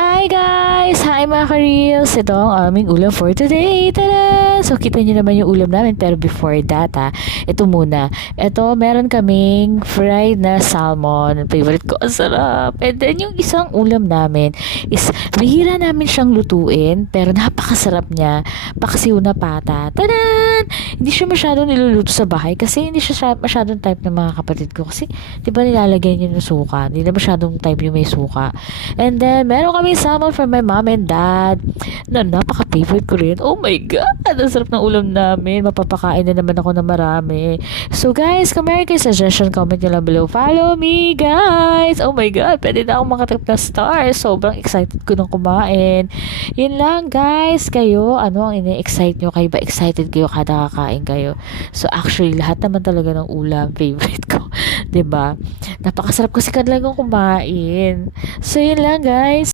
Hi guys! Hi mga ka-reels! Ito ang aming ulam for today. Tada! So kita nyo naman yung ulam namin pero before that ito muna. Ito meron kaming fried na salmon. Favorite ko. Ang sarap! And then yung isang ulam namin is bihira namin siyang lutuin pero napakasarap niya. Paksiw na pata. Tadan! Hindi siya masyadong niluluto sa bahay kasi hindi siya masyadong type ng mga kapatid ko. Kasi di ba nilalagay niya ng suka? Hindi na masyadong type yung may suka. And then, meron kami salmon from my mom and dad na napaka-favorite ko rin. Oh my God! Ang sarap ng ulam namin. Mapapakain na naman ako ng marami. So guys, kung meron kayo suggestion, comment nyo lang below. Follow me, guys! Oh my God! Pwede na akong makatip na stars. Sobrang excited ko nang kumain. Yun lang, guys. Kayo, ano ang ini-excite nyo? Kayo ba excited kayo kada kakain kayo? So actually, lahat naman talaga ng ulam, favorite ko. 'Di ba? Napakasarap kasi talagang kumain. So, yun lang guys.